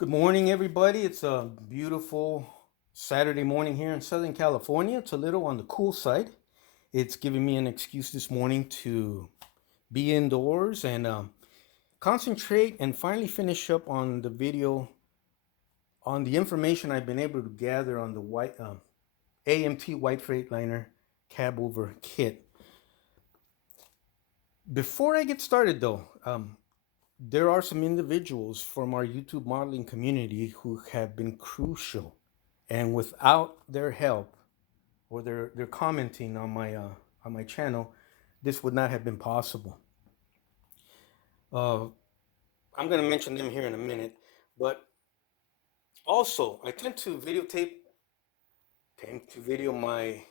Good morning, everybody. It's a beautiful Saturday morning here in Southern California. It's a little on the cool side. It's giving me an excuse this morning to be indoors and concentrate and finally finish up on the video on the information I've been able to gather on the AMT White Freightliner cab over kit. Before I get started, though, there are some individuals from our YouTube modeling community who have been crucial, and without their help or their commenting on my channel, this would not have been possible. I'm going to mention them here in a minute, but also I tend to video my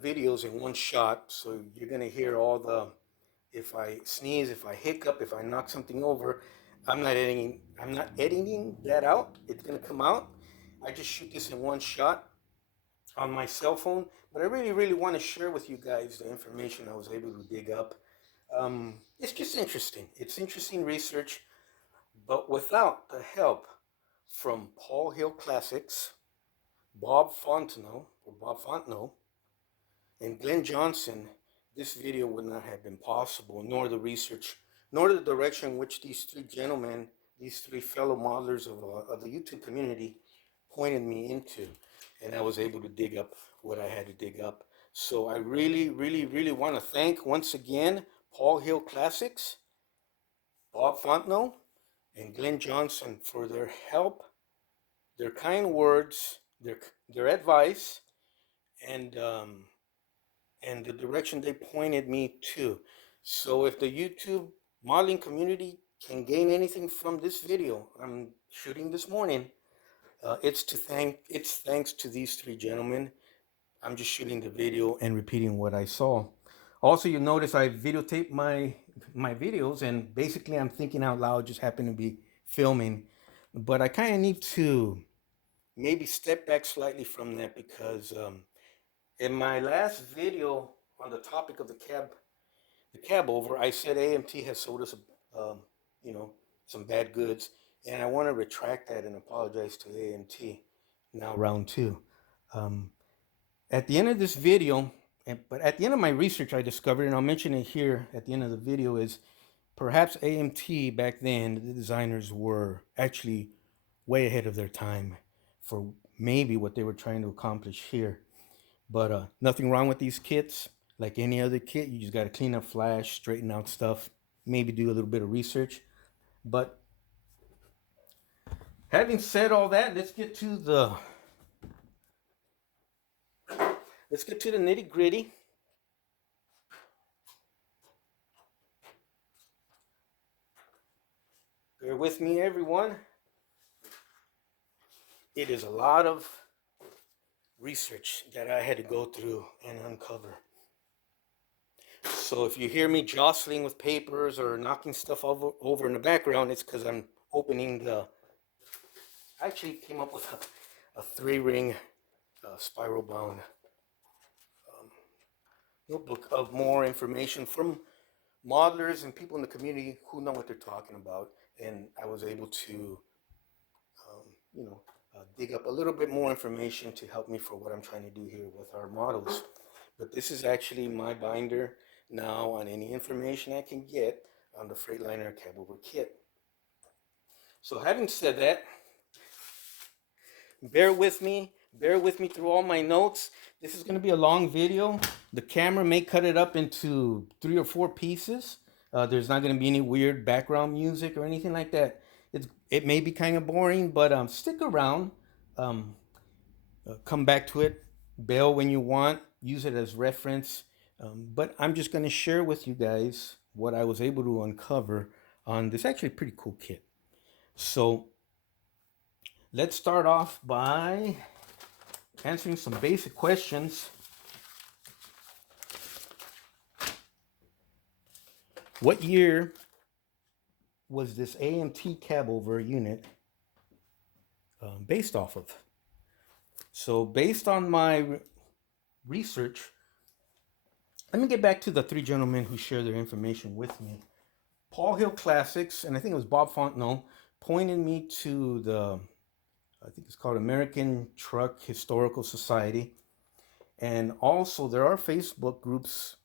videos in one shot, so you're going to hear all the, if I sneeze, if I hiccup, if I knock something over, I'm not editing that out. It's going to come out. I just shoot this in one shot on my cell phone, but I really want to share with you guys the information I was able to dig up. It's just interesting. It's interesting research, but without the help from Paul Hill Classics, Bob Fontenot, and Glenn Johnson, this video would not have been possible, nor the research, nor the direction which these three gentlemen, these three fellow modelers of the YouTube community pointed me into. And I was able to dig up what I had to dig up. So I really want to thank once again Paul Hill Classics, Bob Fontenot, and Glenn Johnson for their help, their kind words, their advice, and the direction they pointed me to. So if the YouTube modeling community can gain anything from this video I'm shooting this morning, it's thanks to these three gentlemen. I'm just shooting the video and repeating what I saw. Also, you notice I videotape my videos, and basically I'm thinking out loud, just happen to be filming. But I kind of need to maybe step back slightly from that because in my last video on the topic of the cab over, I said AMT has sold us, um, you know, some bad goods, and I want to retract that and apologize to AMT. Now round two. Um, at the end of this video, but at the end of my research, I discovered, and I'll mention it here at the end of the video, is perhaps AMT back then, the designers were actually way ahead of their time for maybe what they were trying to accomplish here. But nothing wrong with these kits. Like any other kit, you just got to clean up flash, straighten out stuff, maybe do a little bit of research. But having said all that, let's get to the nitty gritty. Bear with me, everyone. It is a lot of research that I had to go through and uncover. So if you hear me jostling with papers or knocking stuff over in the background, it's because I'm opening I actually came up with a 3-ring spiral bound notebook of more information from modelers and people in the community who know what they're talking about. And I was able to, dig up a little bit more information to help me for what I'm trying to do here with our models. But this is actually my binder now on any information I can get on the Freightliner cab over kit. So having said that, bear with me through all my notes. This is going to be a long video. The camera may cut it up into 3 or 4 pieces. There's not going to be any weird background music or anything like that. It may be kind of boring, but stick around. Come back to it. Bail when you want. Use it as reference. But I'm just going to share with you guys what I was able to uncover on this actually pretty cool kit. So let's start off by answering some basic questions. What year was this AMT cab over unit based off of? So based on my research, let me get back to the 3 gentlemen who share their information with me. Paul Hill Classics, and I think it was Bob Fontenot, pointed me to I think it's called American Truck Historical Society. And also, there are Facebook groups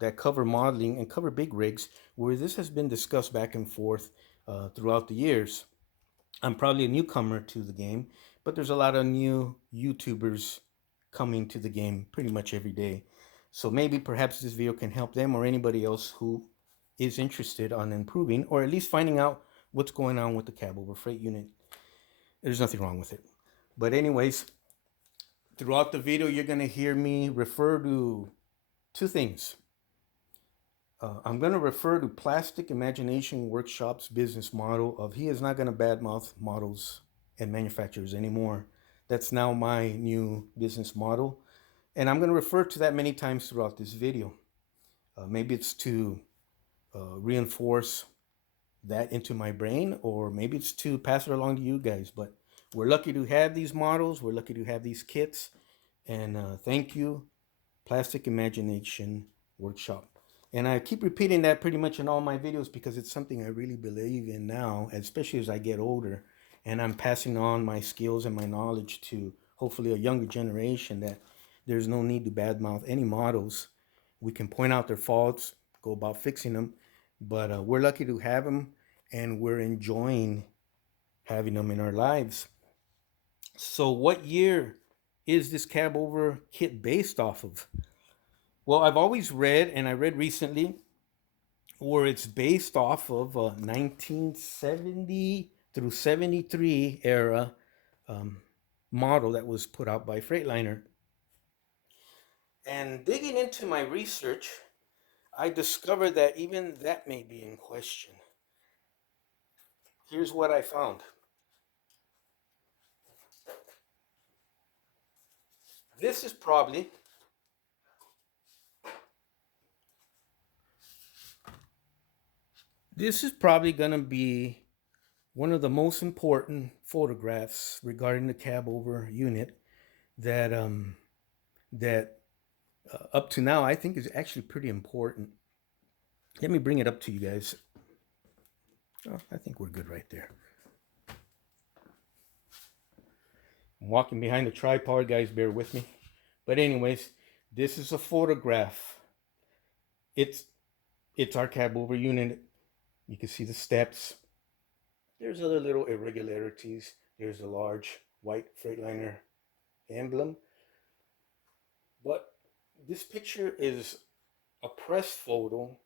that cover modeling and cover big rigs where this has been discussed back and forth throughout the years. I'm probably a newcomer to the game, but there's a lot of new YouTubers coming to the game pretty much every day. So maybe perhaps this video can help them or anybody else who is interested on improving or at least finding out what's going on with the cab over freight unit. There's nothing wrong with it. But anyways, throughout the video, you're going to hear me refer to two things. I'm going to refer to Plastic Imagination Workshop's business model of he is not going to badmouth models and manufacturers anymore. That's now my new business model. And I'm going to refer to that many times throughout this video. Maybe it's to reinforce that into my brain, or maybe it's to pass it along to you guys. But we're lucky to have these models. We're lucky to have these kits. And thank you, Plastic Imagination Workshop. And I keep repeating that pretty much in all my videos because it's something I really believe in now, especially as I get older. And I'm passing on my skills and my knowledge to hopefully a younger generation that there's no need to badmouth any models. We can point out their faults, go about fixing them, but we're lucky to have them and we're enjoying having them in our lives. So what year is this cab over kit based off of? Well, I've always read, and I read recently, where it's based off of a 1970 through 73 era model that was put out by Freightliner. And digging into my research, I discovered that even that may be in question. Here's what I found. This is probably going to be one of the most important photographs regarding the cab over unit that up to now I think is actually pretty important. Let me bring it up to you guys. Oh, I think we're good right there. I'm walking behind the tripod, guys, bear with me. But anyways, this is a photograph. It's our cab over unit. You can see the steps. There's other little irregularities. There's a large white Freightliner emblem. But this picture is a press photo.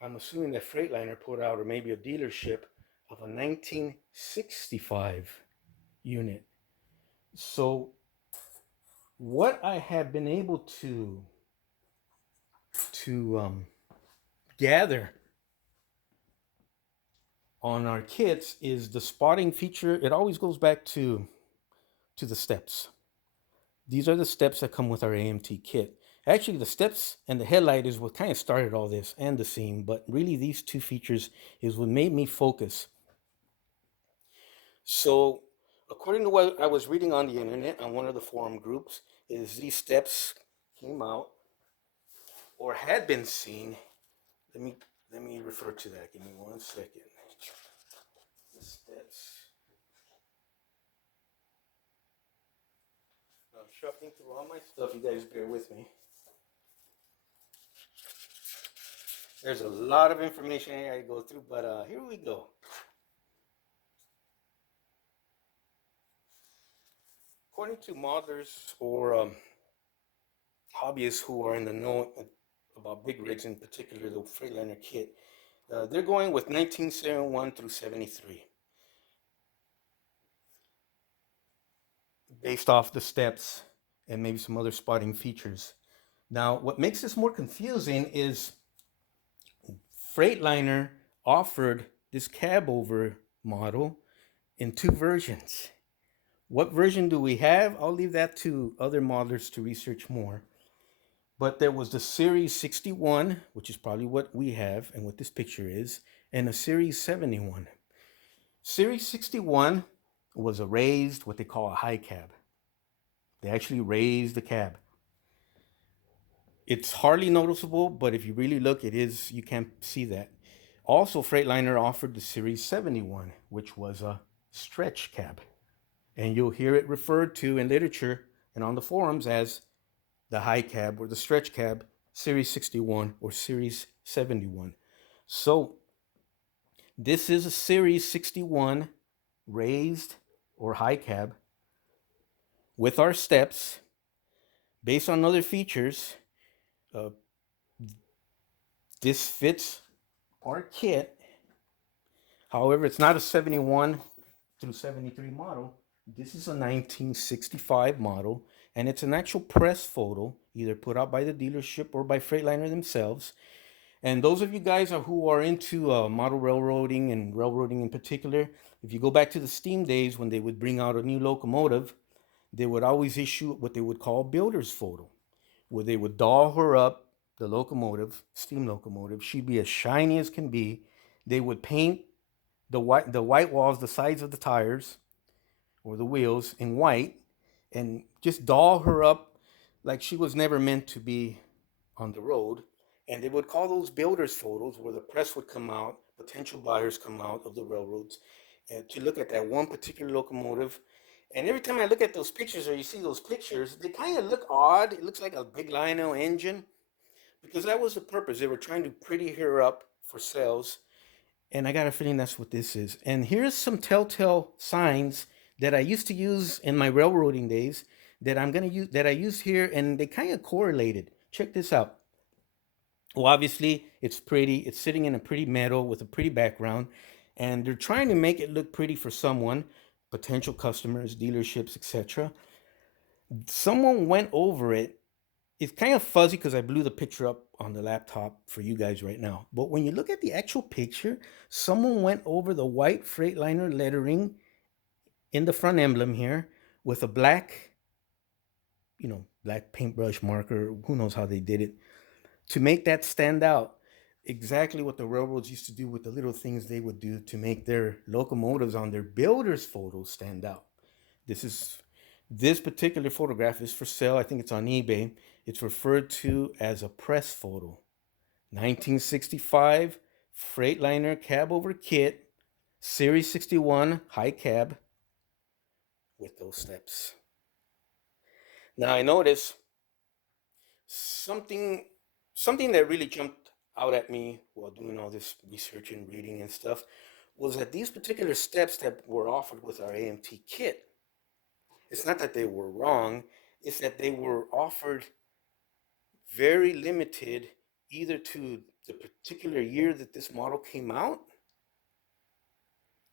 I'm assuming that Freightliner put out, or maybe a dealership, of a 1965 unit. So what I have been able to gather on our kits is the spotting feature. It always goes back to the steps. These are the steps that come with our AMT kit. Actually, the steps and the headlight is what kind of started all this, and the seam, but really these two features is what made me focus. So according to what I was reading on the internet on one of the forum groups, is these steps came out or had been seen. Let me refer to that. Give me 1 second. The steps. I'm shuffling through all my stuff. You guys bear with me. There's a lot of information I gotta go through, but here we go. According to modelers or hobbyists who are in the know about big rigs, in particular the Freightliner kit, they're going with 1971 through 73. Based off the steps and maybe some other spotting features. Now, what makes this more confusing is Freightliner offered this cab over model in two versions. What version do we have? I'll leave that to other modelers to research more. But there was the Series 61, which is probably what we have and what this picture is, and a Series 71. Series 61 was a raised, what they call a high cab. They actually raised the cab. It's hardly noticeable, but if you really look, it is, you can see that. Also, Freightliner offered the Series 71, which was a stretch cab. And you'll hear it referred to in literature and on the forums as the high cab or the stretch cab, Series 61 or Series 71. So this is a Series 61 raised or high cab with our steps. Based on other features, uh, this fits our kit. However, it's not a 71 through 73 model. This is a 1965 model, and it's an actual press photo, either put out by the dealership or by Freightliner themselves. And those of you guys who are into model railroading and railroading in particular, if you go back to the steam days when they would bring out a new locomotive, they would always issue what they would call builder's photo, where they would doll her up, the locomotive, steam locomotive. She'd be as shiny as can be. They would paint the white walls, the sides of the tires or the wheels in white, and just doll her up like she was never meant to be on the road. And they would call those builders photos, where the press would come out, potential buyers come out of the railroads to look at that one particular locomotive. And every time I look at those pictures, or you see those pictures, they kind of look odd. It looks like a big Lionel engine, because that was the purpose. They were trying to pretty her up for sales. And I got a feeling that's what this is. And here's some telltale signs that I used to use in my railroading days that I'm gonna use, that I used here, and they kind of correlated. Check this out. Well, obviously, it's pretty. It's sitting in a pretty metal with a pretty background, and they're trying to make it look pretty for someone, potential customers, dealerships, etc. Someone went over it. It's kind of fuzzy because I blew the picture up on the laptop for you guys right now. But when you look at the actual picture, someone went over the white Freightliner lettering in the front emblem here with a black, black paintbrush marker. Who knows how they did it to make that stand out. Exactly what the railroads used to do with the little things they would do to make their locomotives on their builders' photos stand out. This particular photograph is for sale. I think it's on eBay. It's referred to as a press photo. 1965 Freightliner cab over kit, Series 61 high cab with those steps. Now I noticed something that really jumped out at me while doing all this research and reading and stuff was that these particular steps that were offered with our AMT kit, it's not that they were wrong, it's that they were offered very limited either to the particular year that this model came out,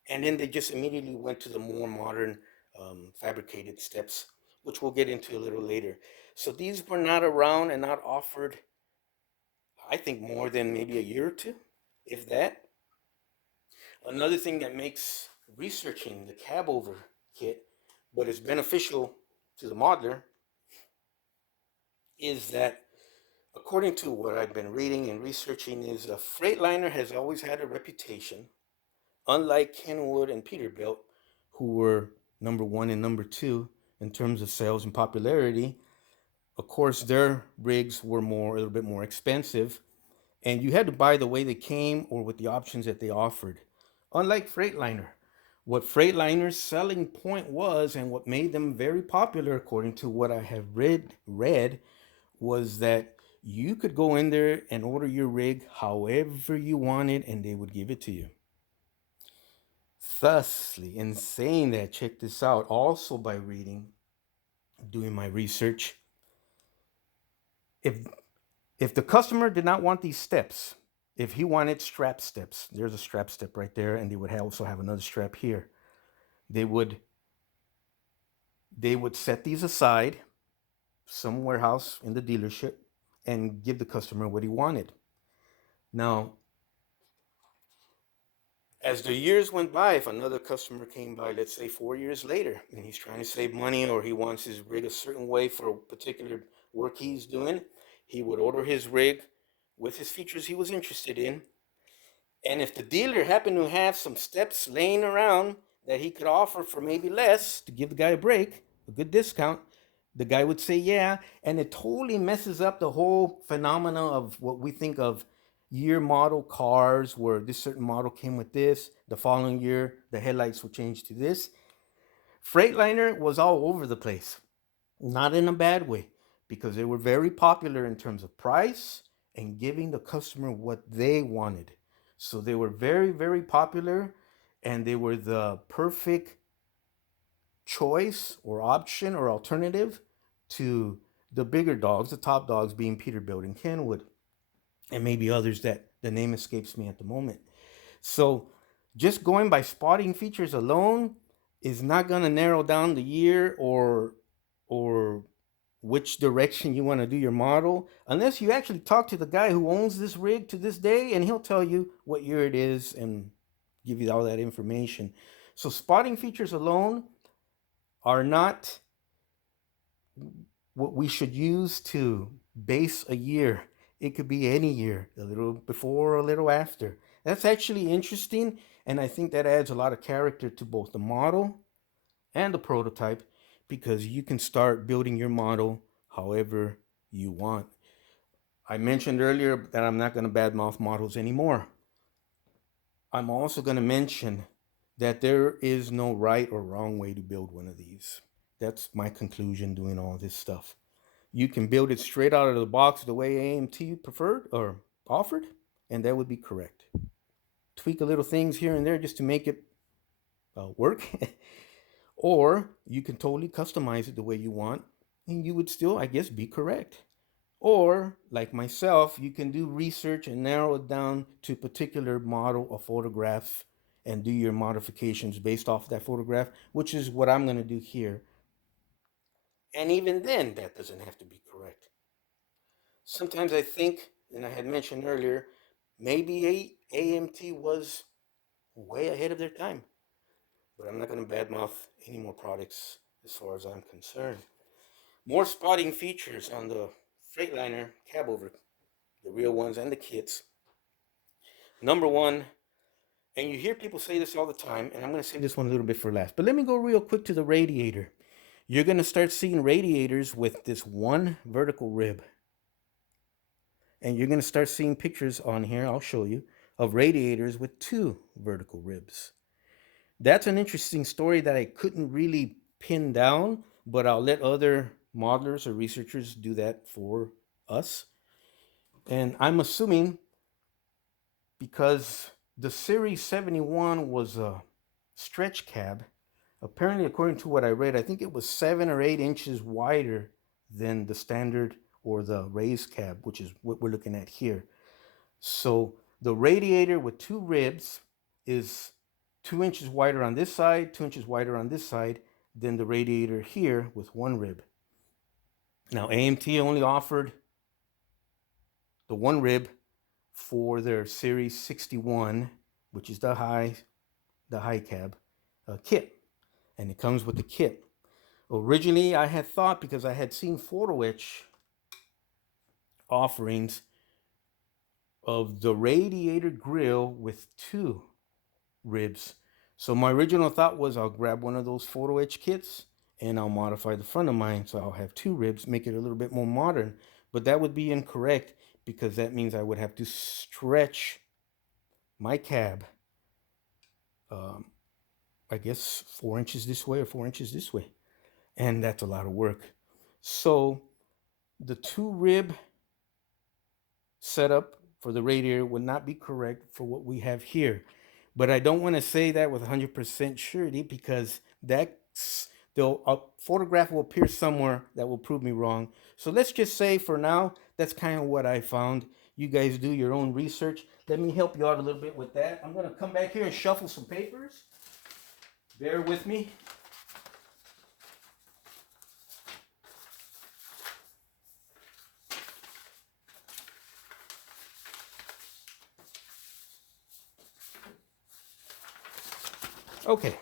and then they just immediately went to the more modern fabricated steps, which we'll get into a little later. So these were not around and not offered, I think, more than maybe a year or two, if that. Another thing that makes researching the cab over kit, but is beneficial to the modeler, is that according to what I've been reading and researching, is a Freightliner has always had a reputation, unlike Kenwood and Peterbilt, who were number one and number two in terms of sales and popularity. Of course, their rigs were a little bit more expensive, and you had to buy the way they came or with the options that they offered. Unlike Freightliner, what Freightliner's selling point was, and what made them very popular, according to what I have read, was that you could go in there and order your rig however you wanted, and they would give it to you. Thusly, in saying that, check this out. Also, by doing my research, if the customer did not want these steps, if he wanted strap steps, there's a strap step right there, and they would also have another strap here. They would set these aside, some warehouse in the dealership, and give the customer what he wanted. Now, as the years went by, if another customer came by, let's say 4 years later, and he's trying to save money, or he wants his rig a certain way for a particular work he's doing, he would order his rig with his features he was interested in. And if the dealer happened to have some steps laying around that he could offer for maybe less to give the guy a break, a good discount, the guy would say yeah, and it totally messes up the whole phenomena of what we think of year model cars where this certain model came with this. The following year, the headlights will change to this. Freightliner was all over the place, not in a bad way, because they were very popular in terms of price and giving the customer what they wanted. So they were very, very popular, and they were the perfect choice or option or alternative to the bigger dogs, the top dogs being Peterbilt and Kenwood, and maybe others that the name escapes me at the moment. So just going by spotting features alone is not going to narrow down the year or which direction you want to do your model unless you actually talk to the guy who owns this rig to this day, and he'll tell you what year it is and give you all that information. So spotting features alone are not what we should use to base a year. It could be any year, a little before or a little after. That's actually interesting, and I think that adds a lot of character to both the model and the prototype because you can start building your model however you want. I mentioned earlier that I'm not going to badmouth models anymore. I'm also going to mention that there is no right or wrong way to build one of these. That's my conclusion doing all this stuff. You can build it straight out of the box the way AMT preferred or offered, and that would be correct. Tweak a little things here and there just to make it work. Or you can totally customize it the way you want, and you would still, I guess, be correct. Or, like myself, you can do research and narrow it down to a particular model of photograph and do your modifications based off that photograph, which is what I'm going to do here. And even then, that doesn't have to be correct. Sometimes I think, and I had mentioned earlier, maybe AMT was way ahead of their time. But I'm not going to badmouth any more products as far as I'm concerned. More spotting features on the Freightliner cab over, the real ones and the kits. Number one, and you hear people say this all the time, and I'm going to save this one a little bit for last, but let me go real quick to the radiator. You're going to start seeing radiators with this one vertical rib. And you're going to start seeing pictures on here, I'll show you, of radiators with two vertical ribs. That's an interesting story that I couldn't really pin down, but I'll let other modelers or researchers do that for us. And I'm assuming because the Series 71 was a stretch cab, apparently, according to what I read, I think it was 7 or 8 inches wider than the standard or the raised cab, which is what we're looking at here. So the radiator with two ribs is 2 inches wider on this side, 2 inches wider on this side than the radiator here with one rib. Now AMT only offered the one rib for their Series 61, which is the high cab kit, and it comes with the kit. Originally, I had thought, because I had seen photo etch offerings of the radiator grill with two ribs. So my original thought was I'll grab one of those photo etch kits and I'll modify the front of mine so I'll have two ribs, make it a little bit more modern. But that would be incorrect because that means I would have to stretch my cab, I guess 4 inches this way or 4 inches this way. And that's a lot of work. So the two rib setup for the radiator would not be correct for what we have here. But I don't want to say that with 100% surety because the photograph will appear somewhere that will prove me wrong. So let's just say for now, that's kind of what I found. You guys do your own research. Let me help you out a little bit with that. I'm going to come back here and shuffle some papers. Bear with me. Okay.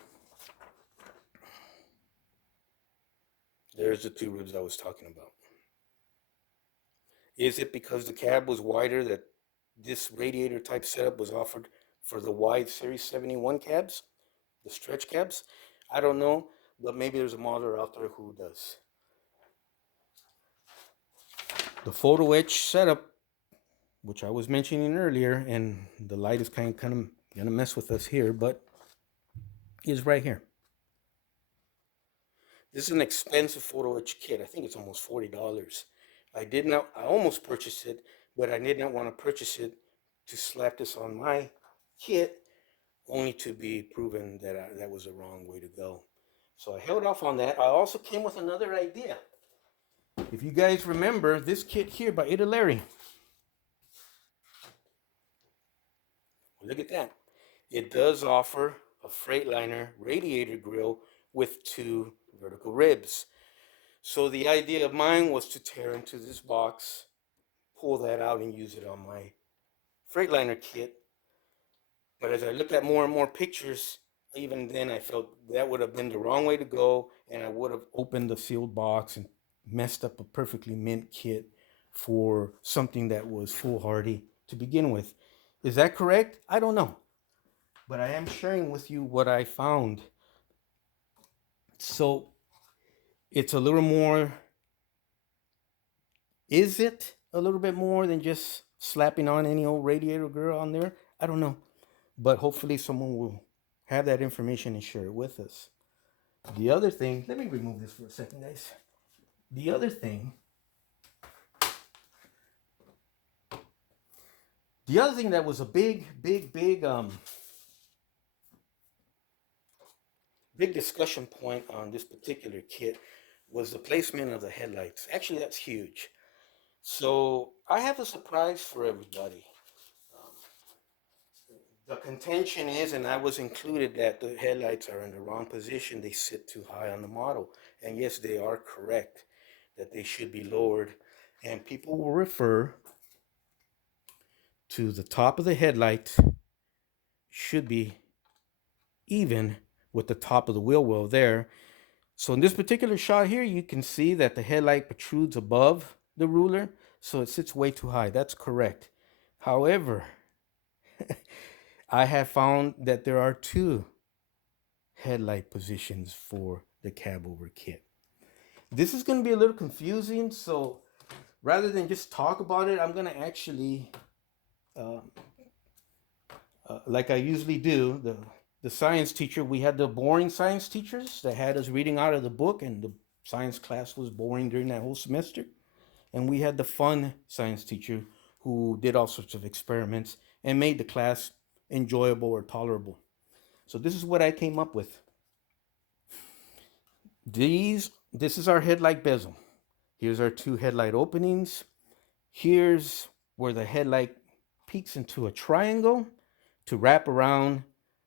There's the two ribs I was talking about. Is it because the cab was wider that this radiator type setup was offered for the wide Series 71 cabs, the stretch cabs? I don't know, but maybe there's a modeler out there who does. The photo etch setup which I was mentioning earlier, and the light is kind of gonna mess with us here, but is right here. This is an expensive photo etch kit. I think it's almost $40. I almost purchased it, but I did not want to purchase it to slap this on my kit, only to be proven that that was the wrong way to go. So I held off on that. I also came with another idea. If you guys remember this kit here by Italeri, look at that. It does offer a Freightliner radiator grill with 2 vertical ribs. So the idea of mine was to tear into this box, pull that out, and use it on my Freightliner kit. But as I looked at more and more pictures, even then I felt that would have been the wrong way to go, and I would have opened the sealed box and messed up a perfectly mint kit for something that was foolhardy to begin with. Is that correct? I don't know. But I am sharing with you what I found. So it's a little more, is it a little bit more than just slapping on any old radiator grill on there? I don't know. But hopefully someone will have that information and share it with us. The other thing, let me remove this for a second, guys. The other thing that was a big discussion point on this particular kit was the placement of the headlights. Actually, that's huge. So I have a surprise for everybody. The contention is, and I was included, that the headlights are in the wrong position. They sit too high on the model. And yes, they are correct that they should be lowered. And people will refer to the top of the headlight should be even with the top of the wheel well there. So in this particular shot here, you can see that the headlight protrudes above the ruler, so it sits way too high. That's correct. However, I have found that there are 2 headlight positions for the cab over kit. This is going to be a little confusing, so rather than just talk about it, I'm going to actually, like I usually do, the science teacher, we had the boring science teachers that had us reading out of the book, and the science class was boring during that whole semester. And we had the fun science teacher who did all sorts of experiments and made the class enjoyable or tolerable. So this is what I came up with. This is our headlight bezel. Here's our 2 headlight openings. Here's where the headlight peeks into a triangle to wrap around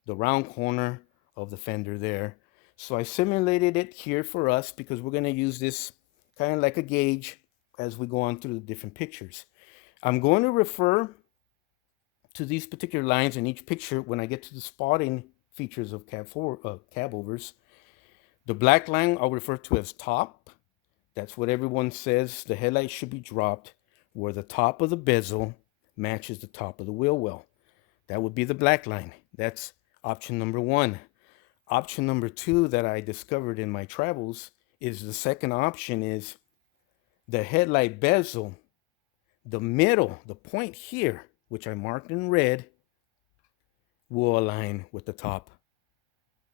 the round corner of the fender there. So I simulated it here for us because we're going to use this kind of like a gauge as we go on through the different pictures. I'm going to refer to these particular lines in each picture when I get to the spotting features of cab overs. The black line I'll refer to as top. That's what everyone says the headlight should be dropped where the top of the bezel matches the top of the wheel well. That would be the black line. That's option number 1. Option number 2 that I discovered in my travels is the second option is the headlight bezel, the middle, the point here, which I marked in red, will align with the top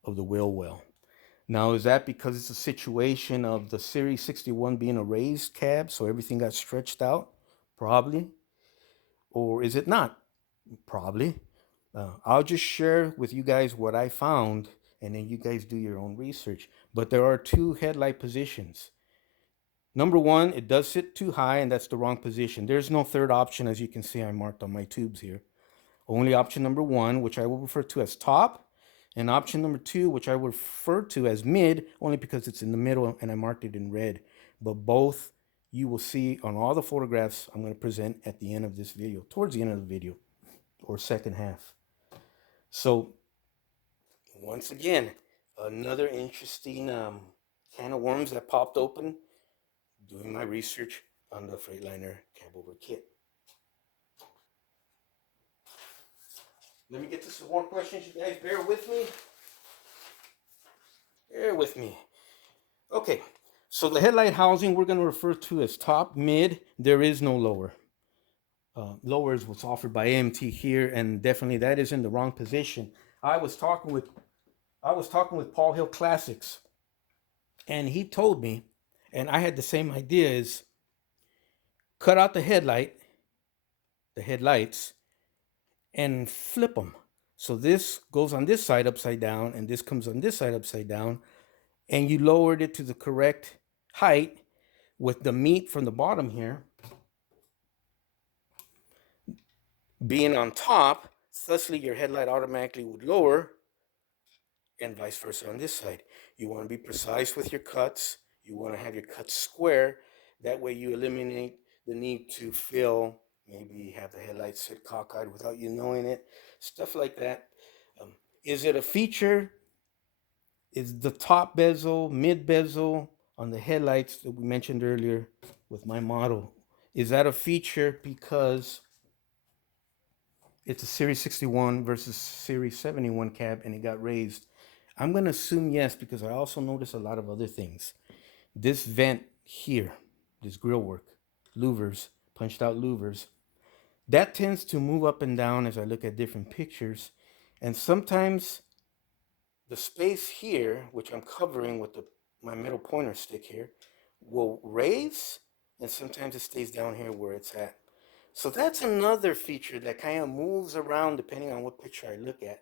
of the wheel well. Now, is that because it's a situation of the Series 61 being a raised cab, so everything got stretched out? Probably. Or is it not? Probably. I'll just share with you guys what I found, and then you guys do your own research. But there are 2 headlight positions. Number 1, it does sit too high, and that's the wrong position. There's no third option, as you can see I marked on my tubes here. Only option number 1, which I will refer to as top, and option number 2, which I will refer to as mid, only because it's in the middle and I marked it in red. But both you will see on all the photographs I'm going to present at the end of this video, towards the end of the video, or second half. So, once again, another interesting can of worms that popped open doing my research on the Freightliner cab over kit. Let me get to some more questions. You guys bear with me. Bear with me. Okay, so the headlight housing we're going to refer to as top, mid. There is no lower. lower is what's offered by AMT here, and definitely that is in the wrong position. I was talking with Paul Hill Classics, and he told me, and I had the same idea: is cut out the headlights, and flip them. So this goes on this side upside down, and this comes on this side upside down, and you lowered it to the correct height with the meat from the bottom here being on top. Thusly, your headlight automatically would lower, and vice versa on this side. You want to be precise with your cuts. You want to have your cuts square. That way you eliminate the need to fill, maybe have the headlights sit cockeyed without you knowing it, stuff like that. Is it a feature? Is the top bezel, mid bezel on the headlights that we mentioned earlier with my model, is that a feature because it's a Series 61 versus Series 71 cab and it got raised? I'm going to assume yes, because I also notice a lot of other things. This vent here, this grill work, louvers, punched out louvers, that tends to move up and down as I look at different pictures. And sometimes the space here, which I'm covering with my middle pointer stick here, will raise, and sometimes it stays down here where it's at. So that's another feature that kind of moves around depending on what picture I look at.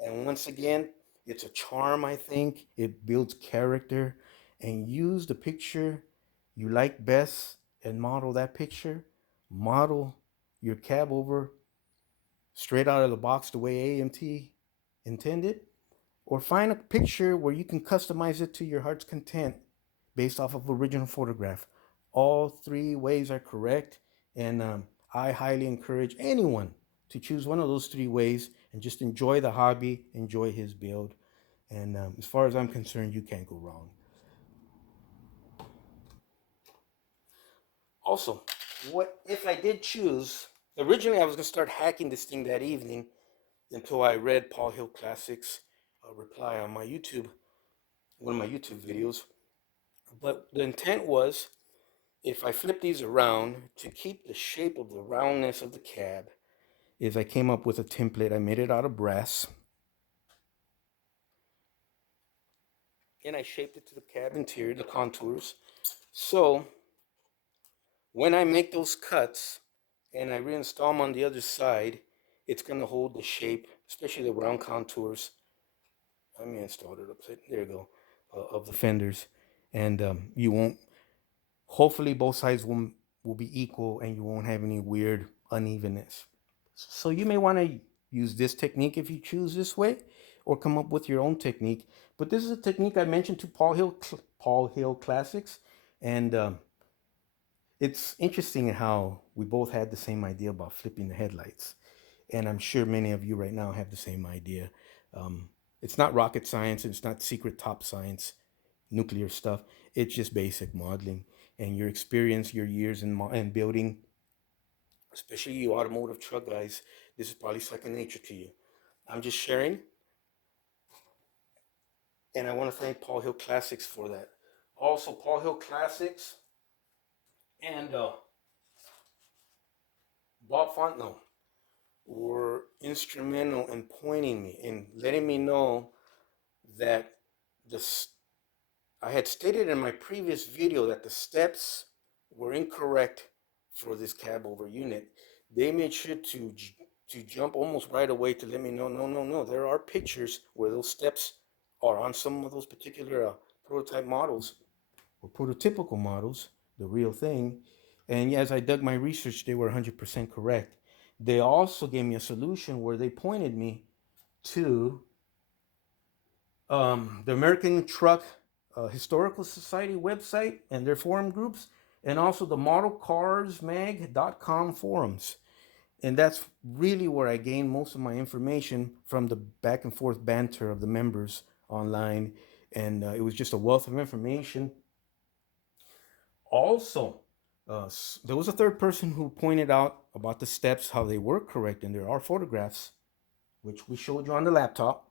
And once again, it's a charm, I think. It builds character. And use the picture you like best and model that picture. Model your cab over straight out of the box the way AMT intended. Or find a picture where you can customize it to your heart's content based off of original photograph. All three ways are correct. And I highly encourage anyone to choose one of those three ways and just enjoy the hobby, enjoy his build. And as far as I'm concerned, you can't go wrong. Also, what if I did choose? Originally, I was going to start hacking this thing that evening until I read Paul Hill Classics' reply on my YouTube, one of my YouTube videos. But the intent was, if I flip these around to keep the shape of the roundness of the cab, is I came up with a template. I made it out of brass, and I shaped it to the cab interior, the contours. So when I make those cuts and I reinstall them on the other side, it's going to hold the shape, especially the round contours. I mean, installed it upside, there you go, of the fenders. And you won't, hopefully both sides will be equal and you won't have any weird unevenness. So you may want to use this technique if you choose this way, or come up with your own technique. But this is a technique I mentioned to Paul Hill Classics, and it's interesting how we both had the same idea about flipping the headlights, and I'm sure many of you right now have the same idea. It's not rocket science, it's not secret top science, nuclear stuff. It's just basic modeling, and your experience, your years in building, especially you automotive truck guys, this is probably second nature to you. I'm just sharing, and I want to thank Paul Hill Classics for that. Also, Paul Hill Classics and Bob Fontenot were instrumental in pointing me and letting me know that I had stated in my previous video that the steps were incorrect for this cab over unit. They made sure to jump almost right away to let me know, no. There are pictures where those steps are on some of those particular prototype models or prototypical models, the real thing. And as I dug my research, they were 100% correct. They also gave me a solution where they pointed me to the American Truck Historical Society website and their forum groups, and also the modelcarsmag.com forums. And that's really where I gained most of my information, from the back and forth banter of the members online. And it was just a wealth of information. Also, there was a third person who pointed out about the steps, how they were correct, and there are photographs, which we showed you on the laptop.